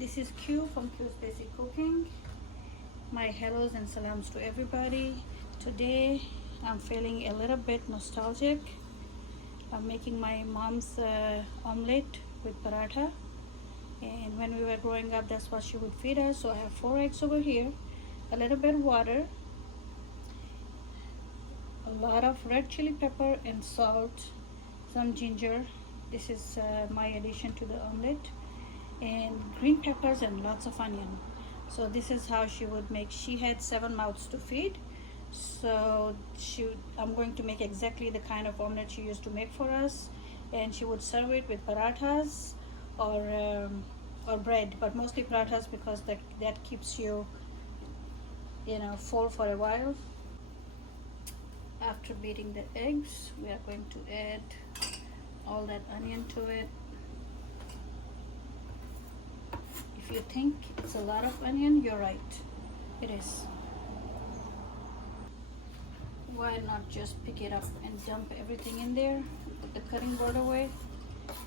This is Q from Q's Basic Cooking. My hellos and salams to everybody. Today I'm feeling a little bit nostalgic. I'm making my mom's omelet with paratha, and when we were growing up that's what she would feed us. So I have 4 eggs over here, a little bit of water, a lot of red chili pepper and salt, some ginger. This is my addition to the omelet, and green peppers and lots of onion. So this is how she would make. She had 7 mouths to feed, so I'm going to make exactly the kind of omelet she used to make for us, and she would serve it with parathas or bread, but mostly parathas because that keeps you full for a while. After beating the eggs, we are going to add all that onion to it. If you think it's a lot of onion, you're right, it is. Why not just pick it up and dump everything in there, put the cutting board away?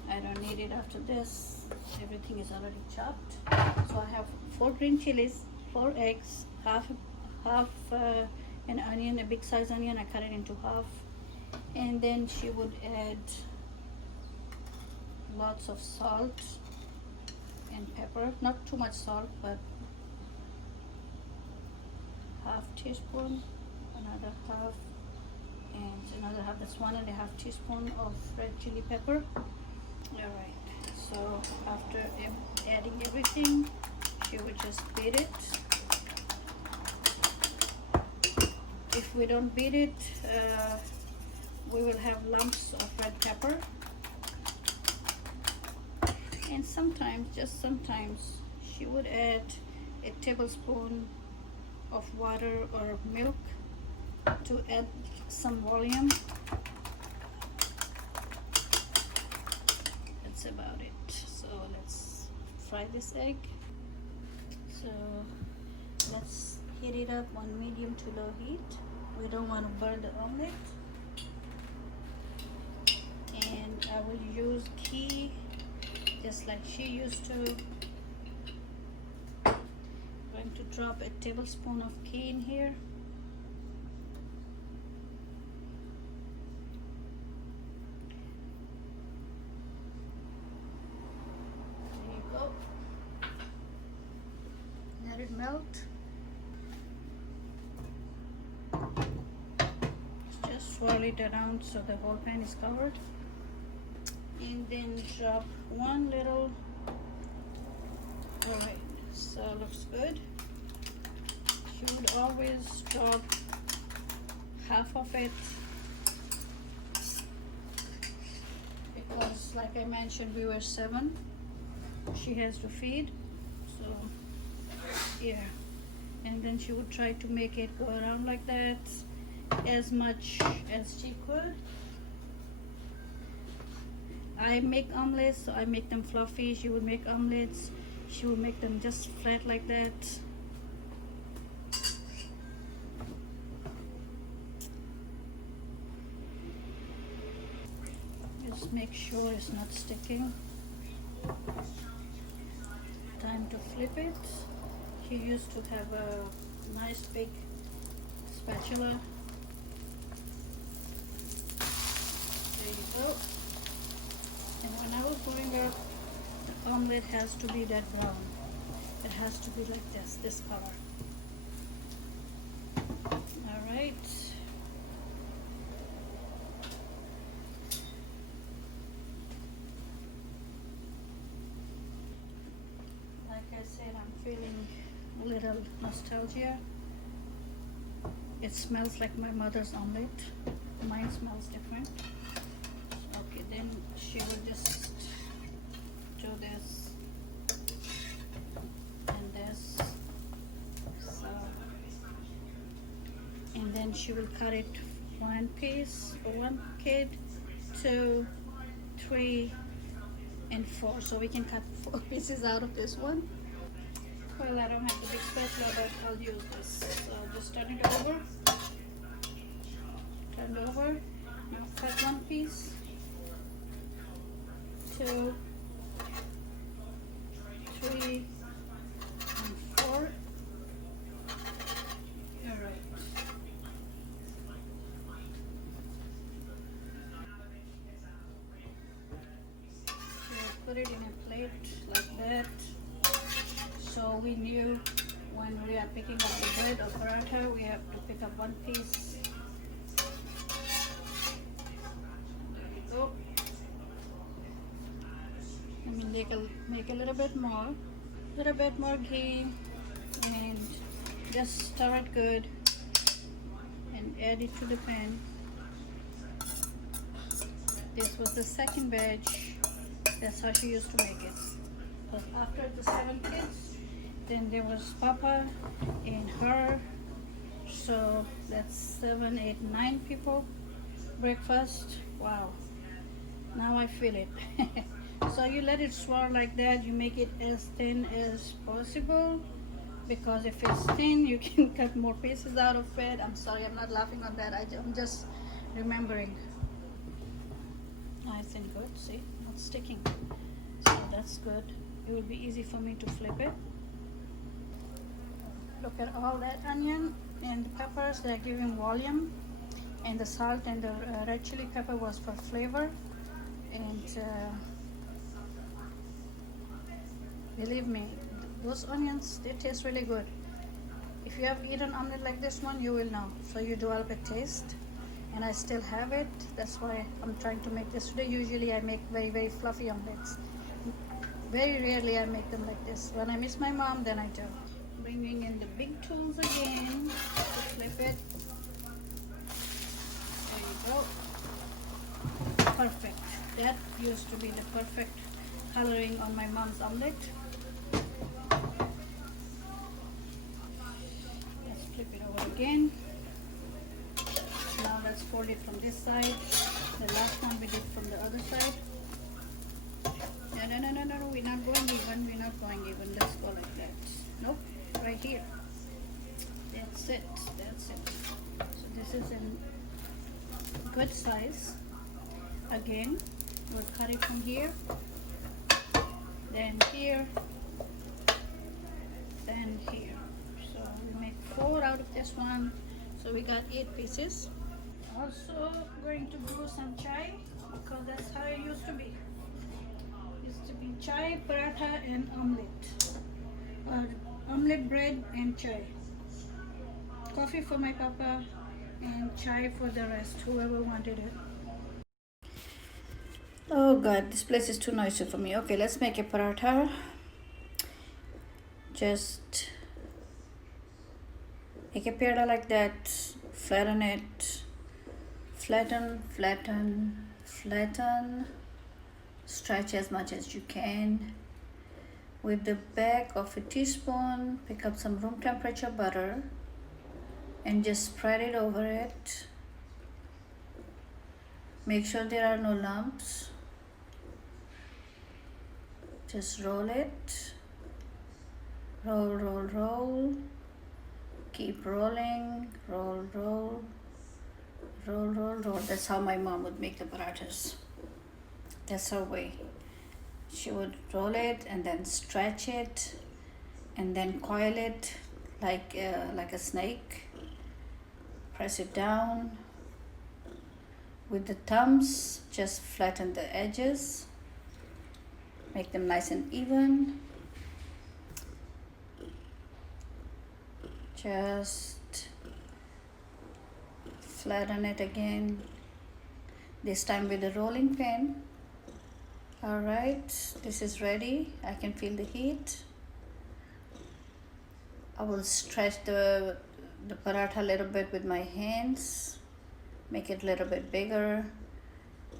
I don't need it after this. Everything is already chopped. So I have 4 green chilies, 4 eggs, half an onion, a big size onion. I cut it into half, and then she would add lots of salt and pepper, not too much salt, but half teaspoon, another half, and another half. That's 1.5 teaspoon of red chili pepper. All right, so after adding everything, she would just beat it. If we don't beat it, we will have lumps of red pepper. And sometimes, just sometimes, she would add a tablespoon of water or milk to add some volume. That's about it. So let's fry this egg. So let's heat it up on medium to low heat. We don't want to burn the omelet. And I will use ghee just like she used to. I'm going to drop a tablespoon of ghee in here. There you go. Let it melt. Just swirl it around so the whole pan is covered. And then drop one little. All right, so looks good. You would always drop half of it because, like I mentioned, we were 7. She has to feed, so yeah. And then she would try to make it go around like that as much as she could. I make omelets, so I make them fluffy. She would make omelets, she would make them just flat like that. Just make sure it's not sticking. Time to flip it. She used to have a nice big spatula. There you go. And when I was growing up, the omelet has to be that brown. It has to be like this color. All right. Like I said, I'm feeling a little nostalgia. It smells like my mother's omelet. Mine smells different. Okay, then she would just do this and this. So, and then she will cut it 1 piece for 1 kid, 2, 3, and 4. So we can cut 4 pieces out of this one. Well, I don't have the big spatula, but I'll use this. So just turn it over. Turn it over. Now cut 1 piece. 2, 3, it like that. So we knew when we are picking up the bread or paratha, we have to pick up one piece. There we go. Let me make a little bit more ghee, and just stir it good and add it to the pan. This was the second batch. That's how she used to make it. But after the 7 kids, then there was Papa and her. So that's 7, 8, 9 people. Breakfast. Wow. Now I feel it. So you let it swirl like that. You make it as thin as possible, because if it's thin, you can cut more pieces out of it. I'm sorry, I'm not laughing on that. I'm just remembering. Nice and good. See, not sticking. So that's good. It will be easy for me to flip it. Look at all that onion and the peppers. They're giving volume, and the salt and the red chili pepper was for flavor. And believe me, those onions, they taste really good. If you have eaten omelet like this one, you will know. So you develop a taste, and I still have it. That's why I'm trying to make this today. Usually I make very, very fluffy omelets. Very rarely I make them like this. When I miss my mom, then I do. Bringing in the big tools again to flip it. There you go. Perfect. That used to be the perfect coloring on my mom's omelet. Let's flip it over again. Now let's fold it from this side. The last one we did from the other side. No, we're not going even. Let's go like that. Nope, right here. That's it. So this is in good size. Again, we'll cut it from here, then here, then here. So we make 4 out of this one. So we got 8 pieces. Also going to brew some chai, because that's how it used to be. Used to be chai, paratha and omelet. Omelet bread and chai. Coffee for my papa and chai for the rest, whoever wanted it. Oh god, this place is too noisy for me. Okay, let's make a paratha. Just make a paratha like that. Flatten it. Flatten. Stretch as much as you can. With the back of a teaspoon, pick up some room temperature butter and just spread it over it. Make sure there are no lumps. Just roll it. Roll. Keep rolling. Roll. That's how my mom would make the parathas. That's her way. She would roll it and then stretch it and then coil it like a snake. Press it down. With the thumbs, just flatten the edges. Make them nice and even. Just flatten it again. This time with the rolling pin. Alright, this is ready. I can feel the heat. I will stretch the paratha a little bit with my hands. Make it a little bit bigger.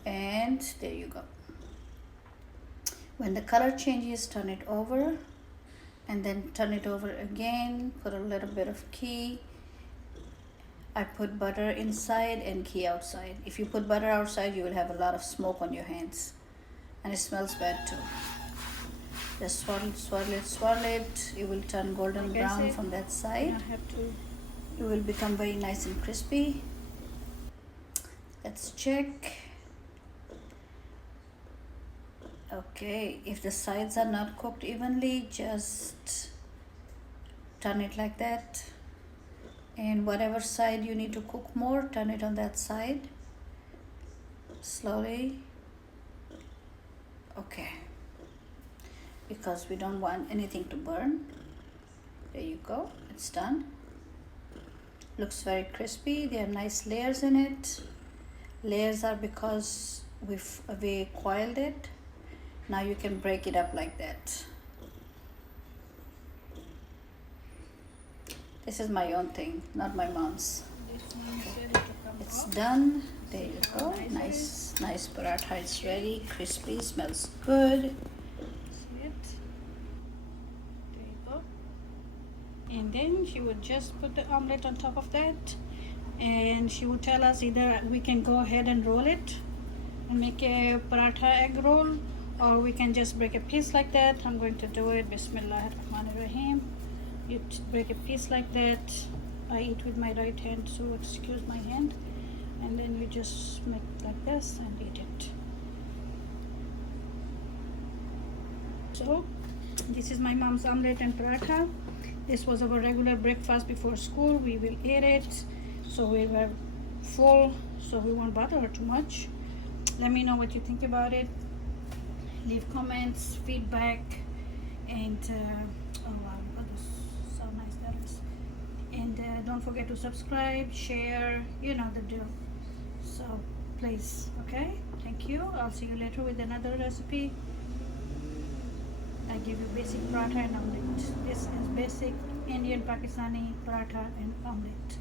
And there you go. When the color changes, turn it over. And then turn it over again. Put a little bit of ghee. I put butter inside and ghee outside. If you put butter outside, you will have a lot of smoke on your hands. And it smells bad too. Just swirl it. It will turn golden brown from that side. It will become very nice and crispy. Let's check. Okay, if the sides are not cooked evenly, just turn it like that. And whatever side you need to cook more, turn it on that side. Slowly. Okay. because we don't want anything to burn. There you go, it's done. Looks very crispy. There are nice layers in it. Layers are because we coiled it. Now you can break it up like that. This is my own thing, not my mom's. It's done. There you go. Nice paratha. It's ready. Crispy. Smells good. And then she would just put the omelet on top of that, and she would tell us either we can go ahead and roll it and make a paratha egg roll, or we can just break a piece like that. I'm going to do it. Bismillahirrahmanirrahim. You break a piece like that. I eat with my right hand, so excuse my hand. And then you just make like this and eat it. So this is my mom's omelet and paratha. This was our regular breakfast before school. We will eat it. So we were full, so we won't bother her too much. Let me know what you think about it. Leave comments, feedback, and oh wow, that was so nice, that is. And don't forget to subscribe, share, you know the drill. So please, okay? Thank you. I'll see you later with another recipe. I give you basic paratha and omelette. This is basic Indian Pakistani paratha and omelette.